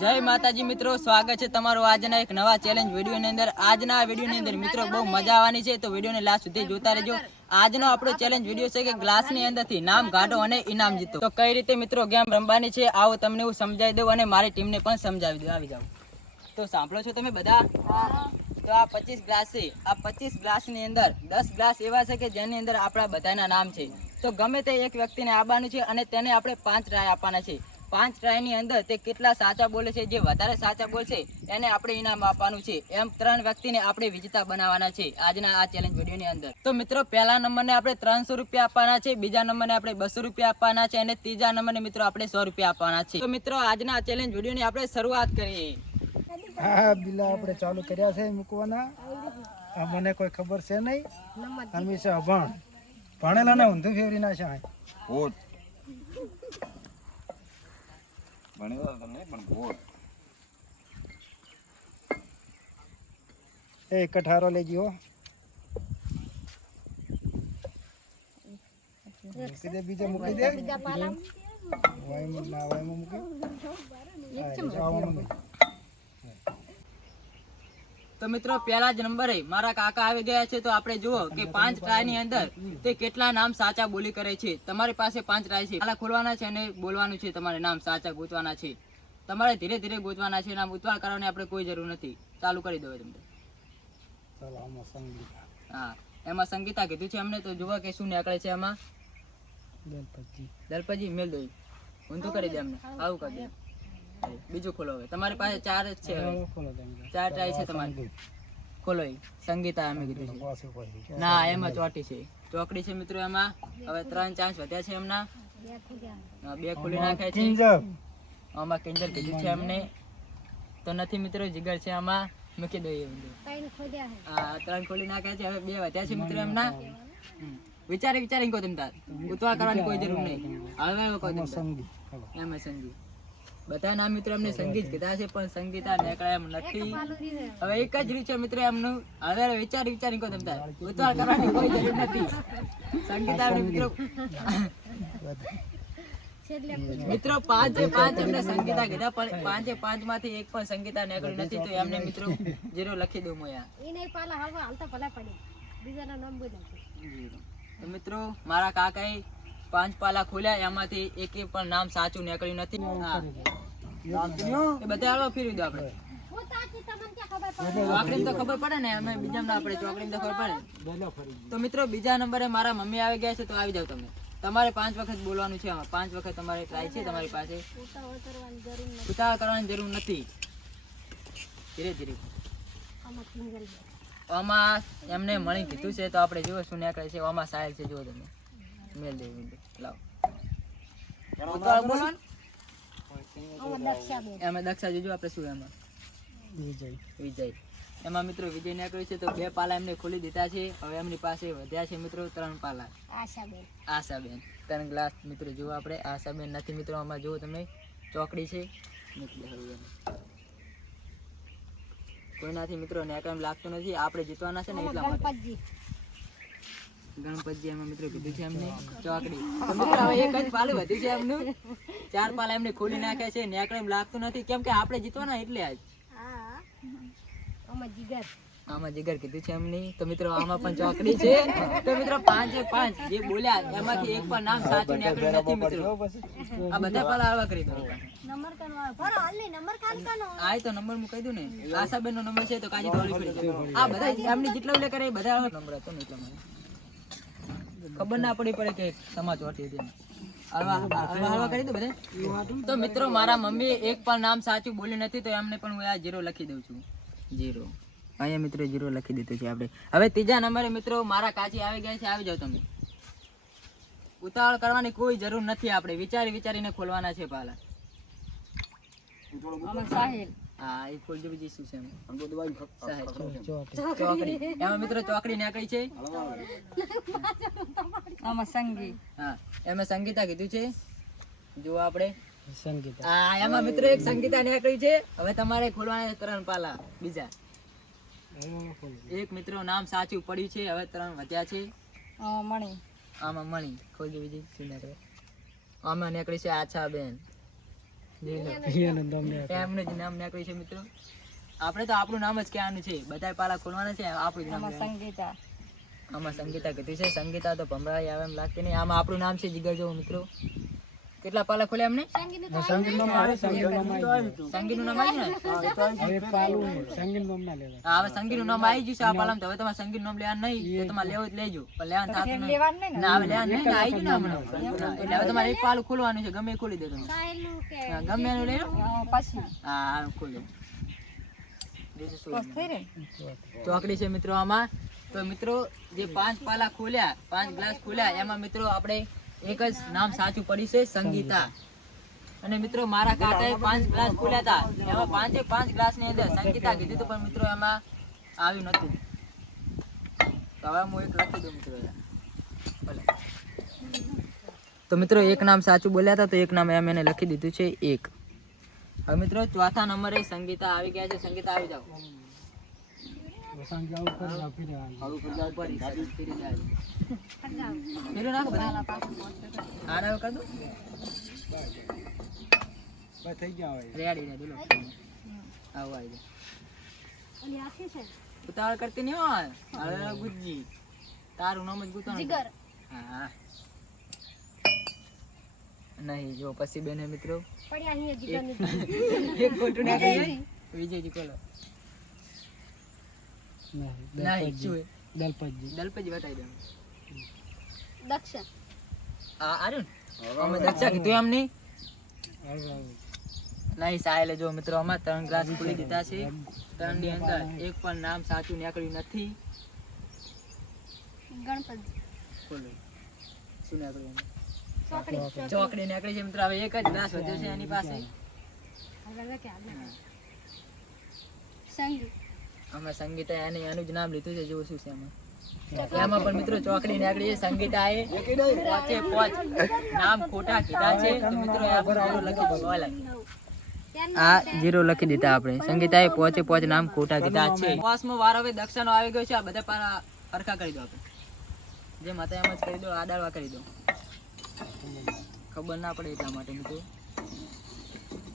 જય માતાજી મિત્રો, સ્વાગત છે તમારું આજના એક નવા ચેલેન્જ વિડીયોની અંદર। આજના આ વિડીયોની અંદર મિત્રો બહુ મજા આવવાની છે, તો વિડીયોને લાસ્ટ સુધી જોતા રહેજો। આજનો આપણો ચેલેન્જ વિડીયો છે કે ગ્લાસની અંદરથી નામ કાઢો અને ઇનામ જીતો। તો કઈ રીતે મિત્રો ગેમ રમવાની છે આવો તમને હું સમજાવી દઉં અને મારી ટીમને પણ સમજાવી દઉં। આવી જાઓ। તો સાંભળો છો તમે બધા? તો આ 25 ગ્લાસ છે। આ 25 ગ્લાસની અંદર 10 ગ્લાસ એવા છે કે જેની અંદર આપણા બધાના નામ છે। તો ગમે તે એક વ્યક્તિને આવવાનું છે અને તેને આપણે 5 ટ્રાય આપવાના છે। 5 ટ્રાયની અંદર તે કેટલા સાચા બોલે છે, જે વધારે સાચા બોલશે એને આપણે ઇનામ આપવાનું છે। એમ 3 વ્યક્તિને આપણે વિજેતા બનાવવાના છે આજના આ ચેલેન્જ વિડીયોની અંદર। તો મિત્રો પહેલા નંબરને આપણે 300 રૂપિયા આપવાના છે, બીજા નંબરને આપણે 200 રૂપિયા આપવાના છે અને ત્રીજા નંબરને મિત્રો આપણે 100 રૂપિયા આપવાના છે। તો મિત્રો આજના ચેલેન્જ વિડીયોની આપણે શરૂઆત કરીએ। હા બિલા આપણે ચાલુ કર્યા છે મૂકવાના। આ મને કોઈ ખબર છે નહીં, હંમેશા અભણ ભણેલા ને ઊંધું ફેરવી નાખ્યા। ભોટ ભણેલા તમને પણ ભોટ એ કઠારો લઈ ગયો, મૂકી દે, બીજા મૂકી દે, વાયમાં ના વાયમાં મૂકી। તો મિત્રો પહેલા જ નંબરે મારા કાકા આવી ગયા છે। તો આપણે જુઓ કે 5 ટ્રાયની અંદર તે કેટલા નામ સાચા બોલી કરે છે। તમારી પાસે 5 ટ્રાય છે, તાલા ખોલવાના છે અને બોલવાનું છે, તમારે નામ સાચા ગોતવાના છે। તમારે ધીરે ધીરે ગોતવાના છે, નામ ઉતાવળ કરવાની આપણે કોઈ જરૂર નથી। ચાલુ કરી દો તમને। ચાલો આમાં સંગીતા, હા એમાં સંગીતા કીધું છે અમને। તો જુઓ કે શું નીકળે છે એમાં। દલપતજી મેલ દો, ઊંધું કરી દે અમને, આવું કરી દે। બીજું ખોલો હવે, તમારી પાસે 4 જ છે, 4 ટ્રાય છે તમારે, ખોલો। સંગીતા અમે કીધું છે ના, એમાં ચોટી છે, ચોકડી છે મિત્રો એમાં। હવે 3 ચાન્સ વધ્યા છે એમના, 2 ખોલી નાખ્યા છે। આમાં કિંજલ કીધું છે અમને, તો નથી મિત્રો, જીગર છે આમાં, મૂકી દો। હા 3 ખોલી નાખ્યા છે, હવે 2 વધ્યા છે મિત્રો એમના। વિચારી કહો તમે, તાર ઉતાવળ કરવાની કોઈ જરૂર નહીં। હવે કહો તમે, એમાં સંગી, બધા નામ મિત્રો એમને સંગીત કીધા છે પણ સંગીતા નીકળે એમ નથી। હવે એક જ રીત છે મિત્રો એમનું, હવે વિચારી કહો તમે, તાર ઉતાવળ કરવાની કોઈ જરૂર નથી। સંગીતા મિત્રો મિત્રો 5 એમને સંગીતા કીધા, પણ 5 માંથી એક પણ સંગીતા નીકળી નથી। તો એમને મિત્રો 0 લખી દઉં હું તો મિત્રો મારા કાકાએ 5 પાલા ખોલ્યા, એમાંથી એક પણ નામ સાચું નીકળ્યું નથી। હા એ બધા હાલો ફેરવી દો આપણે, ચોકડી તો ખબર પડે ને, અમે બીજા ના આપણે ચોકડી તો ખબર પડે। તો મિત્રો બીજા નંબરે મારા મમ્મી આવી ગયા છે। તો આવી જાવ તમે, તમારે 5 વખત બોલવાનું છે આમાં, 5 વખત તમારે ટ્રાય છે તમારી પાસે, ઉતાવળ કરવાની જરૂર નથી, ધીરે ધીરે। આમાં એમને મળી કીધું છે, તો આપણે જુઓ શું નીકળે છે। આમાં સાહેલ છે, જુઓ તમે, મેલ દેવી લાવો, ઉતાવળ બોલવાનું। એમાં દક્ષા જોજો આપણે શું એમાં વિજય, એમાં મિત્રો વિજય નીકળ્યું છે। તો 2 પાલા એમને ખોલી દીધા છે। હવે એમની પાસે વધ્યા છે મિત્રો 3 પાલા। આશાબેન 3 ગ્લાસ મિત્રો જુઓ આપણે, આશાબેન નથી મિત્રો, આમાં જુઓ તમે ચોકડી છે, કોઈ નથી મિત્રો, નેક એમ લાગતું નથી, આપણે જીતવાના છે ને એટલા માટે। ગણપતજી એમાં મિત્રો કીધું છે એમને ચોકડી। તો મિત્રો હવે એક જ પાલું વધ્યું છે એમનું, 4 પાલા એમને ખોલી નાખ્યા છે, નેક એમ લાગતું નથી, કેમ કે આપણે જીતવાના એટલે આજ। આમાં જીગર કીધું છે એમની। તો મિત્રો આમાં પણ ચોકડી છે। તો મિત્રો 5 જે બોલ્યા એમાંથી એક પણ નામ સાચું નીકળ્યું નથી મિત્રો। આ બધા પાલા આવા કરી દો, આ તો નંબર હું કહી દઉં ને, આશાબેન નો નંબર છે, તો કાજી દોડી પડી। આ બધા એમની જેટલા ઉલ્લેખ કરે બધા નંબર હતો ને, એટલા મને ખબર ના પડી પડે કે સમાજ ચોટી હતી। હળવા કરી દો બધા। તો મિત્રો મારા મમ્મી એક પણ નામ સાચું બોલ્યું નથી, તો એમને પણ હું આ 0 લખી દઉં છું, 0 અહીંયા મિત્રો 0 લખી દીધું છે આપણે। હવે ત્રીજા નંબરે મિત્રો મારા કાચી આવી ગયા છે, આવી જાવ તમે, ઉતાવળ કરવાની કોઈ જરૂર નથી, આપણે વિચારીને ખોલવાના છે પાલા। હા એ ખોલજો, બીજી શું છે ચોકડી, એમાં મિત્રો ચોકડી નીકળી છે। આમાં સંગી, હા એમાં સંગીતા કીધું છે, જો આપણે સંગીતા, હા એમાં મિત્રો એક સંગીતા નીકળી છે। હવે તમારે ખોલવાના 3 પાલા બીજા, એક મિત્રો નામ સાચું પડ્યું છે, હવે 3 વધ્યા છે। મણી, આમાં મણી ખોલજો, બીજી શું નીકળે, આમાં નીકળી છે આછાબેન। એનું દમ ને એમનું જ નામ નીકળ્યું છે મિત્રો. આપણે તો આપણું નામ જ કહેવાનું છે, બધા પાલા ખોલવાના છે, આપણું જ નામ સંગીતા આમાં સંગીતા કીધું છે. સંગીતા તો ભમરાઈ આવે એમ લાગતી નહીં. આમાં આપણું નામ છે જીગર જો મિત્રો. કેટલા પાલા ખોલ્યા અમને? સંગીતમાં આવે સંગીતનું સંગીતનું નામ આવ્યું ને? હવે પાલું સંગીતનું ના લેવાય. હા, હવે સંગીતનું નામ આવી ગયું છે આ પાલામાં. તો હવે તમારે સંગીતનું નામ લેવાનું નહીં, તો તમારે લેવું જ લેજો, પણ લેવાનું થતું નહીં. લેવાનું નહીં ને ના, હવે લેવાનું નહીં ને, આવી ગયું ને હમણાં. એટલે હવે તમારે એક પાલું ખોલવાનું છે, ગમે એ ખોલી દે તમે. હા, ગમે એનું લઈ લો. પછી હા, ખોલી બીજું શું? બસ થઈ રે ચોકડી છે મિત્રો આમાં. તો મિત્રો જે 5 પાલા ખોલ્યા, 5 ગ્લાસ ખોલ્યા, એમાં મિત્રો આપણે એક જ નામ સાચું પડ્યું છે, સંગીતા. અને મિત્રો મારા કાકાએ 5 ગ્લાસ ખોલ્યા હતા, એમાં 5 ગ્લાસ ની અંદર સંગીતા કીધું હતું, પણ મિત્રો એમાં આવ્યું નતું. તો હવે હું એક લખી દઉં મિત્રો. ભલે. તો મિત્રો એક નામ સાચું બોલ્યા હતા, તો એક નામ એમ એને લખી દીધું છે 1. હવે મિત્રો ચોથા નંબરે સંગીતા આવી ગયા છે. સંગીતા આવી જાઓ. વસંત જાવ કરી ફીરે આવી. ફરી જાય. ફેરી નાખો બધા. આડા કર દો. બસ થઈ ગયા હવે. રેડી રેડી લો. આવો આવી જાય. ઉતાવળ કરતી નહીં હો. હવે ગુજ્જી. તારું નામ જ ગુતાણ. જીગર હા. નહીં જો પછી બેને મિત્રો પડ્યા અહીં જીગર એક ખોટું નાખી. વિજયજી કોલો. નહીં શું? દલપતજી દલપતજી બતાવી દો. દક્ષ આ આર્યું ને? અમે દક્ષા કીધું એમ નહીં. નહીં સાહેલે જો મિત્રો આમાં 3 ગ્લાસ ખોલી દીધા છે. 3 ની અંદર એક પણ નામ સાચું નીકળ્યું નથી. ગણપતિ ખોલો. શું નીકળ્યું એમાં? ચોકડી ચોકડી નીકળી છે મિત્રો. હવે એક જ ગ્લાસ વધ્યો છે એની પાસે. સંગીત અમે સંગીતા એનું જ નામ લીધું છે. જો શું છે એમાં. એમાં પણ મિત્રો ચોકડી નીકળી છે. સંગીતા એ પોચે 5 નામ ખોટા કીધા છે. તો મિત્રો આ પર લખી દો. આ 0 લખી દીધા આપણે. સંગીતાએ પોચે 5 નામ ખોટા કીધા છે. પાંચમો વાર હવે દક્ષાનો આવી ગયો છે. આ બધા પારા હરખા કરી દો આપણે. જેમ હતા એમ જ કરી દો. આડાળવા કરી દો. ખબર ના પડે એટલા માટે મિત્રો.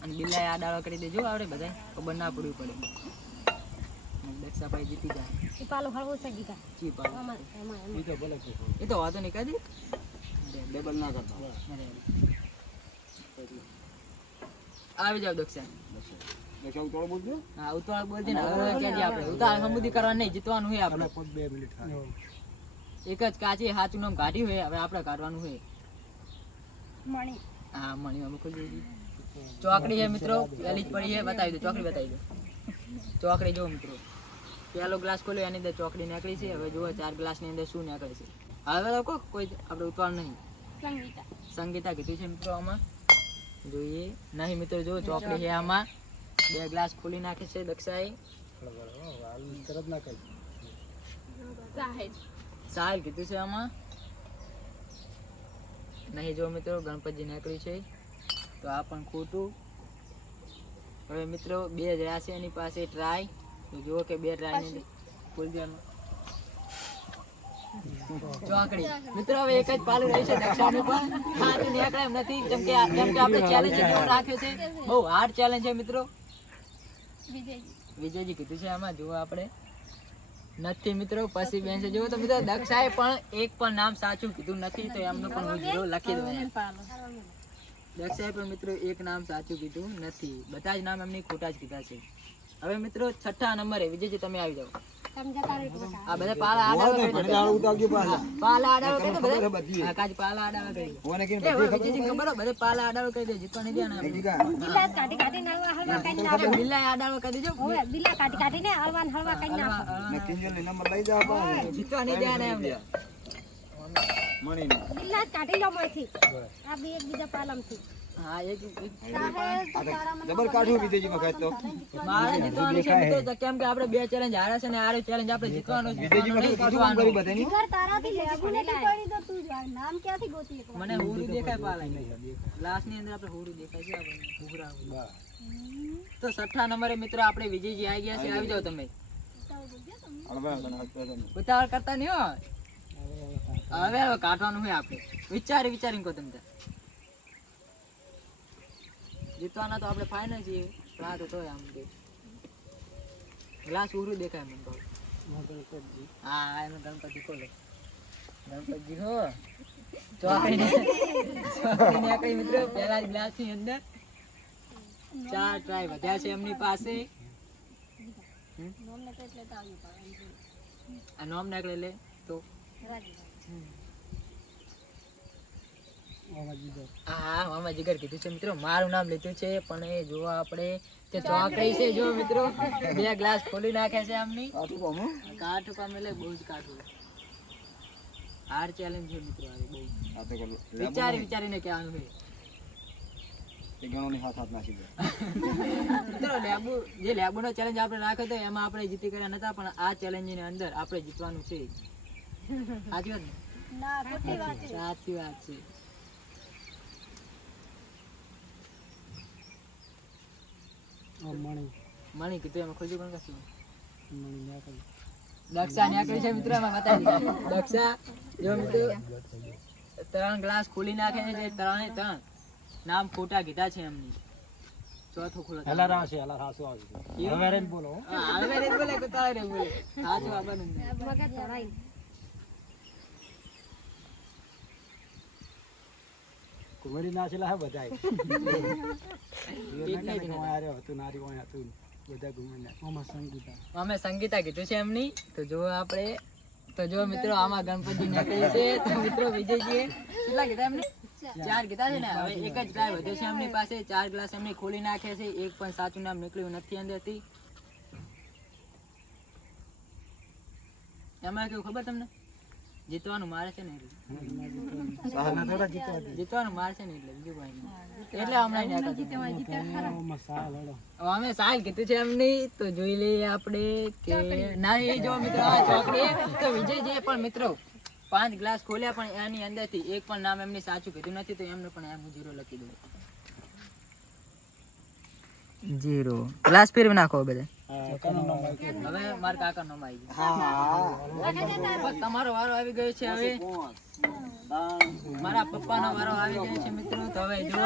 અને બિલ્લાએ આડાળવા કરી દેજો. આપણે બધા ખબર ના પડવી પડે. દક્ષાભાઈ જીતી જાય. એ પાલો હળવો સંગીતા ચી પાડો. ઈ તો ભલે છે. એ તો વાતો નહીં કાઢી. ડબલ ના કરતા. આવી જાવ દક્ષા. દેખાવ થોડો બોલજો. હા, ઉતાવળ બોલતી ને. હવે કહેજે આપણે ઉતાવળ સમુદી કરવાનું નહીં, જીતવાનું હોય આપણે. પોત 2 મિનિટ થાય. એક જ કાચી સાચું નામ કાઢ્યું હોય, હવે આપણે કાઢવાનું હોય. મણી હા, મળી અમે ખોલી દીધી. ચોકડી છે મિત્રો, પહેલી જ પડી છે. બતાવી દો ચોકડી, બતાવી દો ચોકડી. જો મિત્રો પહેલો ગ્લાસ ખોલ્યો એની અંદર ચોકડી નીકળી છે. હવે જુઓ 4 ગ્લાસની અંદર શું નીકળે છે. હવે લોકો કોઈ આપણે ઉતાવળ નહીં. સંગીતા સંગીતા કીધું છે મિત્રો. આમાં જોઈએ નહીં મિત્રો. જો ચોકડી છે આમાં. 2 ગ્લાસ ખોલી નાખે છે દક્ષાએ. તરત ના કરી. સાહેબ સાહેલ કીધું છે આમાં. નહીં જો મિત્રો ગણપતજી નીકળ્યું છે. તો આ પણ ખોટું. હવે મિત્રો 2 જ રહ્યા છે એની પાસે ટ્રાય. તો જુઓ કે 2 ટ્રાય ની ખોલી દેવાનું. ચોકડી મિત્રો હવે એક જ પાલું રહી છે દક્ષાનું પણ. હા, તો નીકળે એમ નથી. કેમ કે આપણે ચેલેન્જ જેવો રાખ્યો છે. બહુ હાર્ડ ચેલેન્જ છે મિત્રો. વિજયજી વિજયજી કીધું છે આમાં. જુઓ આપણે નથી મિત્રો. પછી બેન છે જુઓ તો મિત્રો દક્ષાએ પણ એક પણ નામ સાચું કીધું નથી. તો એમનું પણ હું 0 લખી દઉં. પાલો દક્ષાએ પણ મિત્રો એક નામ સાચું કીધું નથી. બધા જ નામ એમની ખોટા જ કીધા છે. હવે મિત્રો 6થા નંબરે વિજયજી તમે આવી જાઓ. તમે જતા રહો આ બધા પાલા આડાવા કરી દો. આળું ઉતાવજો પાછા. પાલા આડાવા કરી દો બધા. બધી. હા, કાજ પાલા આડાવા કરી દો. કોને કેમ એ હવે વિજયજી ખબર હો, બધે પાલા આડાવા કરી દો. જીતવા નહીં દેવાના આપણે. બિલા કાઢી કાઢીને હળવા કરીને આપણે બિલ્લાએ આડાવા કરી દેજો. હવે બિલા કાઢી કાઢીને હળવા કરીને નાખો. ને કિંજલ ની નંબર લઈ જાવ પાછા. જીતવા નહીં દેવાના એમને. મણીને. બિલા કાઢી લો મોયથી. આ બે એકબીજા પાલમથી હા, એક ડબલ કાઢું વિજયજીમાં ખાય તો. મારે જીતવાનું છે મિત્રો. તો કેમ કે આપણે 2 ચેલેન્જ હાર્યા છે ને આ ચેલેન્જ આપણે જીતવાનો છે. વિજયજીમાં શું કામ કરી બધાની? ઘર તારાથી લેવું નથી પડી તો તું નામ ક્યાંથી ગોતી એક મને હુરું દેખાય પાલા. લાસ્ટ ની અંદર આપણે હુરું દેખાય છે આપણને. હુરા. તો 6થા નંબરે મિત્રો આપણે વિજયજી આવી ગયા છે. આવી જાઓ તમે. હળવા બનાવતો ઉતાવળ કરતા નહીં હો. હવે કાઢવાનું હોય આપણે. વિચારીને કહો તમે. જીતવાના તો આપણે ફાઇનલ છીએ પણ આ તો તોય આમ કે ગ્લાસ ઉરું દેખાય મને તો હા એનો ગણપતિ ખોલો ગણપતિ હો ચોકડીને આકડી મિત્રો પહેલા જ ગ્લાસ ની અંદર 4 ટ્રાય વધ્યા છે એમની પાસે આ નોમ નાખલે લે તો હા મામા જીગર કીધું છે મિત્રો મારું નામ લીધું છે પણ એ જોવા આપણે કે ચોકડી છે જો મિત્રો 2 ગ્લાસ ખોલી નાખ્યા છે આમની કાઠું કામ એટલે બહુ જ કાઠું હાર ચેલેન્જ છે મિત્રો આ બહુ આ તો વિચારીને કહેવાનું છે એ ગણોની હાથ નાખી દે મિત્રો લેબુનો ચેલેન્જ આપણે રાખ્યો તો એમાં આપણે જીતી ગયા નતા પણ આ ચેલેન્જ ની અંદર આપણે જીતવાનું છે સાચી વાત ને ના ખોટી વાત છે. સાચી વાત છે મણી કીધું એમાં ખોજું પણ કશું દક્ષા ન્યાકરી છે મિત્રો એમાં બતાવી દીધા દક્ષા જો મિત્રો 3 ગ્લાસ ખોલી નાખે છે જે 3 નામ ખોટા કીધા છે એમની ચોથો ખોલો હેલા રાશે હવે રેન બોલો હવે રે બોલે કે તારે રે બોલે સાચું આપણને મગજ ધરાઈ. કુંવરી નાચેલા હે બધાય એક નહીં આરે હતું નારી ઓય હતું બધા ગુમના ઓમાં સંગીતા અમે સંગીતા કીધું છે એમની તો જો આપણે તો જો મિત્રો આમાં ગણપતિ નીકળી છે તો મિત્રો વિજયજીએ કેટલા કીધા એમને 4 કીધા છે ને હવે એક જ ટ્રાય વધ્યો છે એમની પાસે 4 ગ્લાસ એમની ખોલી નાખ્યા છે એક પણ સાચું નામ નીકળ્યું નથી અંદરથી એમાં કેવું ખબર તમને જીતવાનું મારે છે ને એટલે સાહના થોડા જીતવા દે જીતવાનું મારે છે ને એટલે બીજું કોઈ નહીં એટલે હમણાં નીકળ્યું ઓમાં સાહ લડો અમે સાલ કીધું છે એમની તો જોઈ લઈએ આપણે કે ના એ જો મિત્રો આ ચોકડી તો વિજયજીએ પણ મિત્રો 5 ગ્લાસ ખોલ્યા પણ એની અંદરથી એક પણ નામ એમની સાચું કીધું નથી તો એમને પણ એમ 0 લખી દઉં 0 ગ્લાસ ફેરવી નાખો બધા હવે મારા કાકા નો આવી ગયો તમારો વારો આવી ગયો છે હવે મારા પપ્પાનો વારો આવી ગયો છે મિત્રો તો હવે જો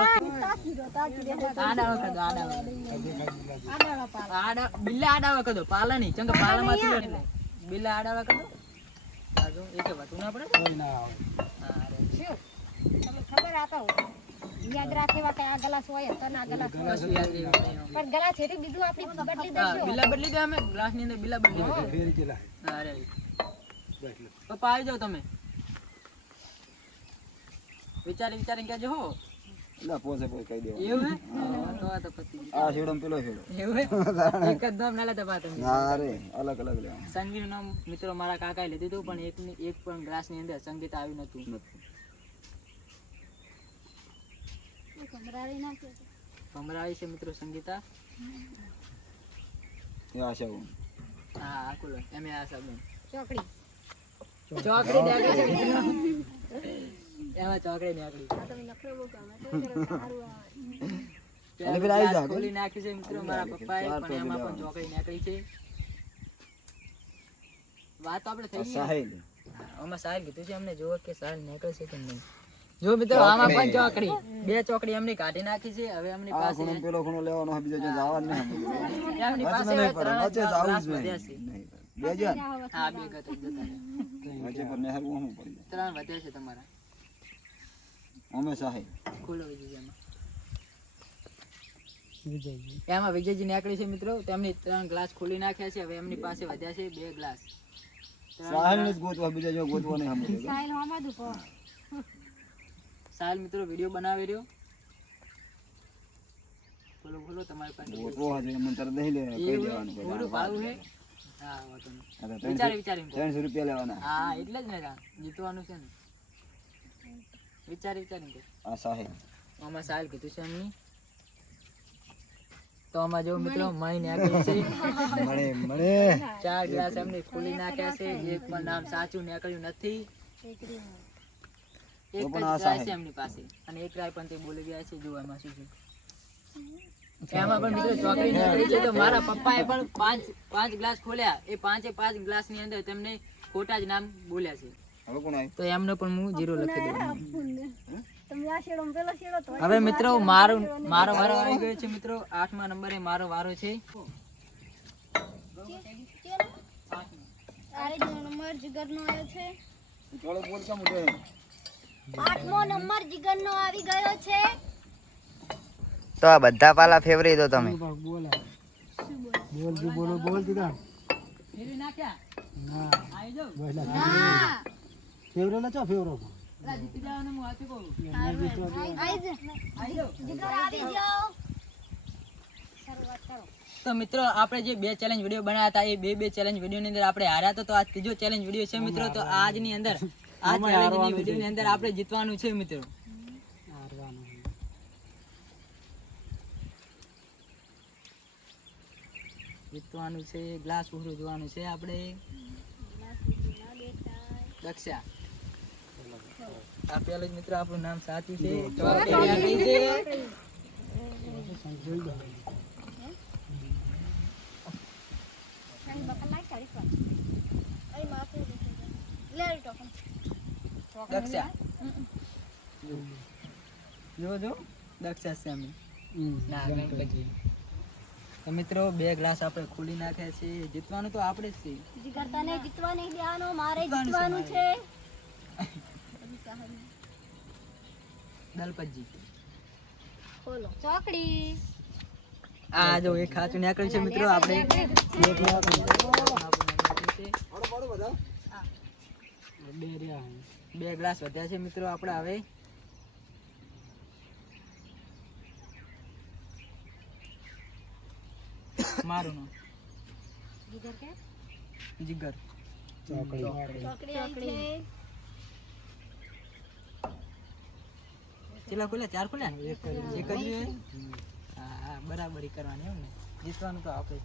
બિલ્લા આડાવા કદો પાલા નહીં ચંગ પાલામાં થી લડી લે બિલ્લા આડાવા કદો બાજુ એકે વાતું ના પડે કોઈ ના આવે તમને ખબર આપો યાદ રાખેવા કે આ ગ્લાસ હોય તો ના ગ્લાસ હોય. કશું યાદ નહીં પણ ગ્લાસ હેઠી બીજું આપણી બદલી હા દેજો. બિલ્લા બદલી દે અમે ગ્લાસ ની અંદર બિલ્લા બદલી દે ફેર જેલા અરે બસ લે પપ્પા આવી જાવ તમે વિચારીને કહેજો હો એટલે પોસે પોઈ કહી દેવા એવું હે તો આ તો પતી ગયું. આ છેડો પેલો છેડો એવું હે એક જ નામ ના લેતા પા તમે ના રે અલગ અલગ લેવા સંગીતનું નામ મિત્રો મારા કાકાએ લીધું હતું પણ એક પણ ગ્લાસ ની અંદર સંગીત આવ્યું નતું કમરારી નાખે છે. ભમરાવી છે મિત્રો સંગીતા એ આશા હું હા આકુલો એમ આ સાબન ચોકડી ચોકડી નીકળી છે મિત્રો એમાં ચોકડી નીકળી આ તમે નખરો મૂકો અમે તો સારું આવે. અને પેલા આવી જા ખોલી નાખી છે મિત્રો મારા પપ્પાએ પણ એમાં પણ ચોકડી નીકળી છે વાત તો આપણે થઈ ગઈ સાહેલ આમાં સાહેલ કીધું છે અમને જોવો કે સાહેલ નીકળે છે કે નહીં જો મિત્રો આમાં પણ ચોકડી 2 ચોકડી એમની કાઢી નાખી છે હવે એમની આ પાસે ખૂણો પેલો ખૂણો લેવાનો હોય, બીજો જો જવાનું નહીં એમની પાસે વચ્ચે હવે નહીં પડે 3 વચ્ચે ગ્લાસ જવું જ વધ્યા છે નહીં બે જણ હા 2 ગત જતા રહે. વચ્ચે પર નહેર હું પડી 3 વધ્યા છે તમારા અમે સાહેલ ખોલો વિજયજીમાં વિજયજી એમાં વિજયજી નીકળી છે મિત્રો તેમની 3 ગ્લાસ ખોલી નાખ્યા છે હવે એમની પાસે વધ્યા છે 2 ગ્લાસ સાહેલ ને જ ગોતવા બીજા જો ગોતવા નહીં હમ સાઈલ હોમાં દુપો સાહેલ મિત્રો વિડીયો બનાવી રહ્યો બોલો બોલો તમારી પાસે ગોતવો હજુ એમ તરત નહીં લે કહી દેવાનું પછી. થોડું ભાડું છે હા વાતો નહીં. આ તો વિચારીને કહો. 300 રૂપિયા લેવાના હા એટલે જ ને કા જીતવાનું છે ને વિચારીને કહો. આ સાહેલ આમાં સાહેલ કીધું છે એમની તો આમાં જો મિત્રો મણી નાખી છે મળે મળે 4 ગ્લાસ એમની ખોલી નાખ્યા છે એક પણ નામ સાચું નીકળ્યું નથી એક જ ટ્રાય છે એમની પાસે અને એક ટ્રાય પણ તે બોલી ગયા છે જો એમાં શું છે એમાં પણ મિત્રો ચોકડી નીકળી છે તો મારા પપ્પાએ પણ 5 ગ્લાસ ખોલ્યા એ 5 ગ્લાસ ની અંદર તેમને ખોટા જ નામ બોલ્યા છે હવે કોણ આવ્યું તો એમને પણ હું 0 લખી દઉં તો હવે મિત્રો મારો વારો આવી ગયો છે મિત્રો 8મા નંબરે મારો વારો છે. તારે નંબર જીગરનો આવ્યો છે. થોડો બોલ કેમ ઉઠે 8મો નંબર જીગરનો આવી ગયો છે. તો આ બધા પાલા ફેવરેટ તો તમે બોલ દીધા ફેરવી નાખ્યા ના આવી જાવ ના ફેવરો ના ચો ફેવરો પેલા જીતી જવાનું હું હાથે કહું આવી જા. આવી જાવ. જીગર આવી જાઓ. શરૂઆત કરો. તો મિત્રો આપણે જે 2 ચેલેન્જ વિડીયો બનાવ્યા હતા એ બે ચેલેન્જ વિડીયોની અંદર આપણે હાર્યા હતા. તો આ ત્રીજો ચેલેન્જ વિડીયો છે મિત્રો. તો આજની અંદર આ ચેલેન્જની વિડીયોની અંદર આપણે જીતવાનું છે મિત્રો. જીતવાનું છે, ગ્લાસ ઉભરું જોવાનું છે આપણે. દક્ષા આ પેલું જ મિત્રો આપણું નામ સાચું છે. ચોકડી આપી છે. દક્ષા જો દક્ષા છે અમે ના ગણપતિ. તો મિત્રો 2 ગ્લાસ આપણે ખોલી નાખ્યા છે. જીતવાનું તો આપણે જ છે. જીગર તને જીતવા નહીં દેવાનો, મારે જીતવાનું છે. દલપતજી ખોલો ચોકડી. આ જો એક ખાચું નીકળ્યું છે મિત્રો. આપણે બે ગ્લાસ વધ્યા છે મિત્રો આપણે. હવે મારું નામ જીગર કે જીગર. ચોકડી આવી છે. ચેલા ખોલ્યા? 4 ખોલ્યા? એક જ જોઈએ. હા બરાબરી કરવાની એમ ને. જીતવાનું તો આપણે જ.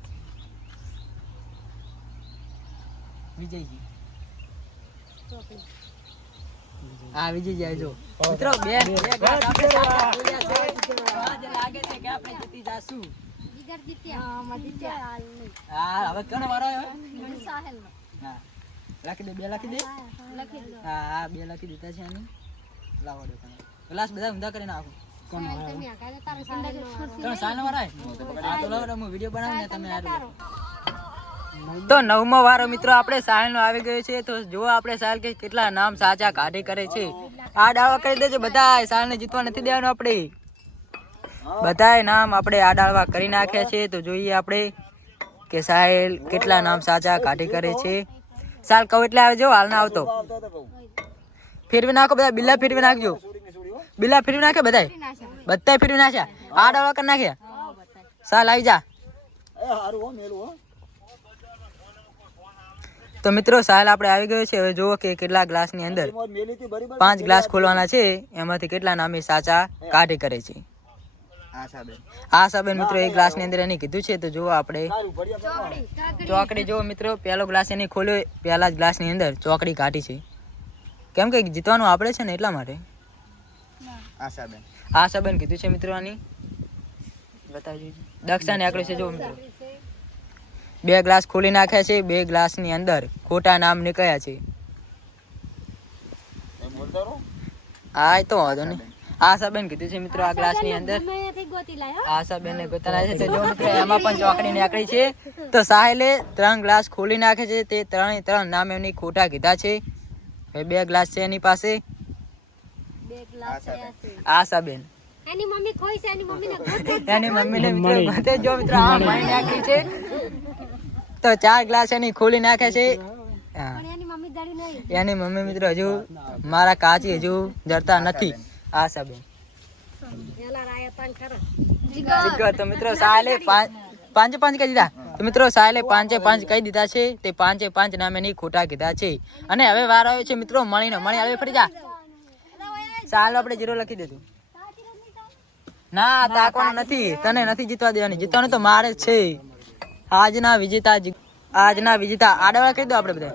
વિજયજી હા વિજયજી આવજો મિત્રો. બે ગ્લાસ આપણે સાચા ખોલ્યા છે. આજ લાગે છે કે આપણે જીતી જાશું. જીગર જીત્યા. હા જીત્યા. હા હવે કોનો વારો આવ્યો? સાહેલનો. હા લખી દે. 2 લખી દે. લખી દો. હા 2 લખી દીધા છે આની. લાવો દો ગ્લાસ બધા ઊંધા કરી નાખો. સાહેલ તમે આ કાલે તારે સાહેલનો કોણ સાનો વારો આવે? હા તો લાવો હું વિડિયો બનાવું ને તમે આ તો 9મો વારો મિત્રો આપણે સાહેલ નો આવી ગયો છે. તો જો આપણે સાહેલ કે કેટલા નામ સાચા કાઢી કરે છે. આ ડાળવા કરી દેજો બધા. સાહેલ ને જીતવા નથી દેવાનું આપણે. બધાય નામ આપણે આ ડાળવા કરી નાખ્યા છે. તો જોઈએ આપણે કે સાહેલ કેટલા નામ સાચા કાઢી કરે છે. સાલ કહું એટલે આવજો. હાલ ના આવતો. ફેરવી નાખો બધા. બિલ્લા ફેરવી નાખજો. બિલ્લા ફેરવી નાખે બધા ફેરવી નાખ્યા. આ ડાળવા કરી નાખ્યા. સાલ આવી જા. તો મિત્રો સાહેલ આપણે આવી ગયો છે. હવે જુઓ કે કેટલા ગ્લાસની અંદર 5 ગ્લાસ ખોલવાના છે. એમાંથી કેટલા નામે સાચા કાઢી કરે છે. આશાબેન મિત્રો એક ગ્લાસની અંદર એની કીધું છે. તો જુઓ આપણે ચોકડી જુઓ મિત્રો. પહેલો ગ્લાસ એની ખોલ્યો. પહેલા જ ગ્લાસની અંદર ચોકડી કાઢી છે. કેમ કે જીતવાનું આપણે છે ને એટલા માટે. આશાબેન કીધું છે મિત્રો. આની બતાવજો. દક્ષાને આકડે છે જો મિત્રો. 2 ગ્લાસ ખોલી નાખ્યા છે. 2 ગ્લાસની અંદર ખોટા નામ નીકળ્યા છે. હા એ તો વાંધો નહીં. આશાબેન કીધું છે મિત્રો આ ગ્લાસની અંદર. આશાબેનને ગોતાના છે. તો જો મિત્રો એમાં પણ ચોકડી નીકળી છે. તો સાહેલે 3 ગ્લાસ ખોલી નાખે છે. તે 3 નામ એમની ખોટા કીધા છે. હવે 2 ગ્લાસ છે એની પાસે. આશાબેન એની મમ્મી ખોઈ છે. એની મમ્મીને એની મમ્મીને મિત્રો ગોતે. જો મિત્રો આ માઈ નાખી છે. તો 4 ગ્લાસ એની ખોલી નાખે છે. હા એની મમ્મી દડી નહીં. એની મમ્મી મિત્રો હજુ મારા કાચી હજુ જરતા નથી. આશાબેન જીગર. તો મિત્રો સાહેલે 5 કહી દીધા. તો મિત્રો સાહેલે 5 કહી દીધા છે. તે 5 નામ એની ખોટા કીધા છે. અને હવે વાર આવ્યો છે મિત્રો મણીનો. મણી આવે ફરી જા. સાહેલ આપણે 0 લખી દીધું. ના તાકવાનું નથી. તને નથી જીતવા દેવાની. જીતવાનું તો મારે જ છે. આજના વિજેતા આડાવાળા કરી દો આપણે બધા.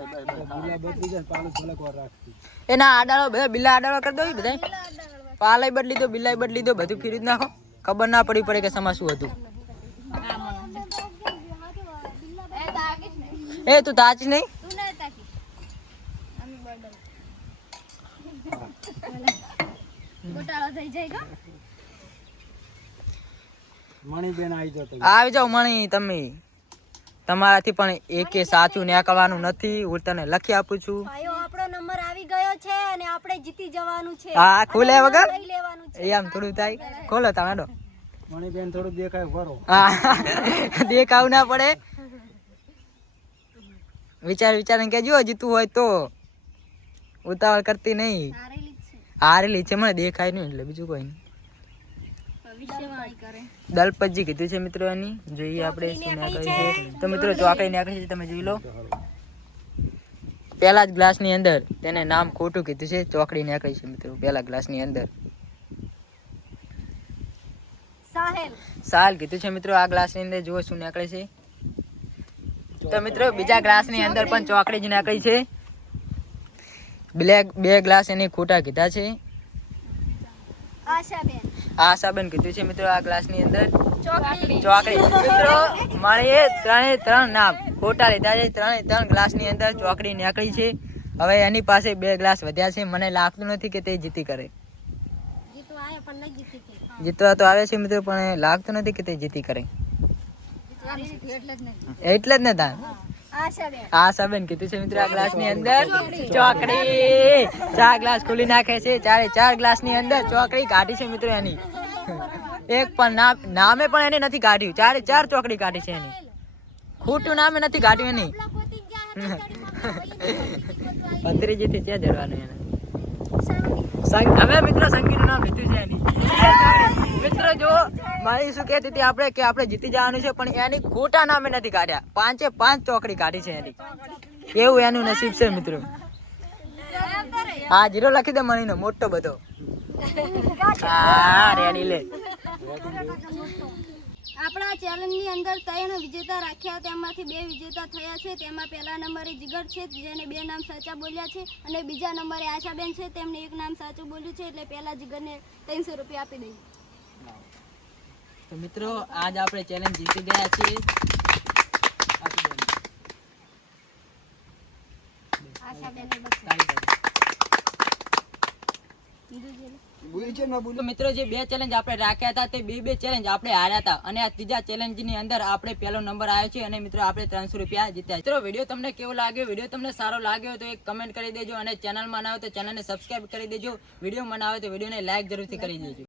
એ ના આડાળો બધા બિલ્લા આડાળો કરી દો બધા. પાલાય બદલી દો, બિલ્લાય બદલી દો. બધું ફેરવી જ નાખો. ખબર ના પડી પડે કે સમા શું હતું. એ તું તાચી નહીં. ગોટાળો થઈ જાય ગો. મણીબેન આવી જાઓ તમે. આવી જાઓ મણી તમે. તમારાથી પણ એકે સાચું નીકળવાનું નથી. હું તને લખી આપું છું. ભાઈઓ આપણો નંબર આવી ગયો છે અને આપણે જીતી જવાનું છે. હા ખુલે વગર લઈ લેવાનું છે. એ આમ થોડું થાય. ખોલો તમે હેડો. મણીબેન થોડું દેખાય ફરો. હા દેખાવું ના પડે. વિચારીને કેજો જીતવું હોય તો. ઉતાવળ કરતી નહીં. હારેલી જ છે. હારેલી છે મને દેખાય નહીં એટલે બીજું કોઈ નહીં. ભવિષ્યવાણી કરે. દલપતજી કીધું છે મિત્રો એની. જોઈએ આપણે શું નાખ્યું છે. તો મિત્રો ચોકડી નાખી છે તમે જોઈ લો. પહેલા જ ગ્લાસની અંદર તેને નામ ખોટું કીધું છે. ચોકડી નાખી છે મિત્રો પહેલા ગ્લાસની અંદર. સાહેલ. સાલ કીધું છે મિત્રો આ ગ્લાસની અંદર જુઓ શું નીકળે છે. તો મિત્રો બીજા ગ્લાસની અંદર પણ ચોકડી જ નીકળી છે. બે ગ્લાસ એને ખોટા કીધા છે. આશાબેન. આશાબેન કીધું છે મિત્રો આ ગ્લાસની અંદર ચોકડી. ચોકડી. મિત્રો મળીએ ત્રણ નામ ખોટા લીધા છે. ત્રણ ગ્લાસની અંદર ચોકડી નીકળી છે. હવે એની પાસે 2 ગ્લાસ વધ્યા છે. મને લાગતું નથી કે તે જીતી કરે. જીતવા આયા પણ નહીં જીતી કે. જીતવા તો આવે છે મિત્રો પણ લાગતું નથી કે તે જીતી કરે. એટલે જ ને તાર આશાબેન. આશાબેન કીધું છે મિત્રો આ ગ્લાસની અંદર ચોકડી. 4 ગ્લાસ ખોલી નાખે છે. 4 ગ્લાસની અંદર ચોકડી કાઢી છે મિત્રો એની. એક પણ નામે પણ એને નથી કાઢ્યું. 4 ચોકડી કાઢી છે એની. ખોટું નામે નથી કાઢ્યું એની. ભત્રીજીથી ત્યાં જડવાનું એને. હવે મિત્રો સંગીતનું નામ લીધું છે એની. મિત્રો જો મારી શું કહેતી હતી આપણે કે આપણે જીતી જવાનું છે પણ એની ખોટા નામે નથી કાઢ્યા. 5 ચોકડી કાઢી છે એની. એવું એનું નસીબ છે મિત્રો. હા જીરો લખી દે મણીનો મોટો બધો. હા રેડી લે. આપણા ચેલેન્જની અંદર 3 વિજેતા રાખ્યા. તેમાંથી 2 વિજેતા થયા છે. તેમાં પહેલા નંબરે જીગર છે જેને 2 નામ સાચા બોલ્યા છે અને બીજા નંબરે આશાબેન છે તેમને 1 નામ સાચું બોલ્યું છે. એટલે પહેલા જીગરને 300 રૂપિયા આપી દઈએ. તો મિત્રો આજ આપણે ચેલેન્જ જીતી ગયા છીએ. આશાબેનને બસ. બોલી છે ના બોલી. તો મિત્રો જે 2 ચેલેન્જ આપણે રાખ્યા હતા તે 2 ચેલેન્જ આપણે હાર્યા હતા અને આ ત્રીજા ચેલેન્જ ની અંદર આપણે પહેલો નંબર આવ્યો છે અને મિત્રો આપણે 300 રૂપિયા જીત્યા. મિત્રો વિડીયો તમને કેવો લાગ્યો? વિડીયો તમને સારો લાગ્યો તો એક કમેન્ટ કરી દેજો અને ચેનલમાં ના આવે તો ચેનલને સબસ્ક્રાઇબ કરી દેજો. વિડીયો મને આવે તો વિડીયોને લાઈક જરૂરથી કરી દેજો.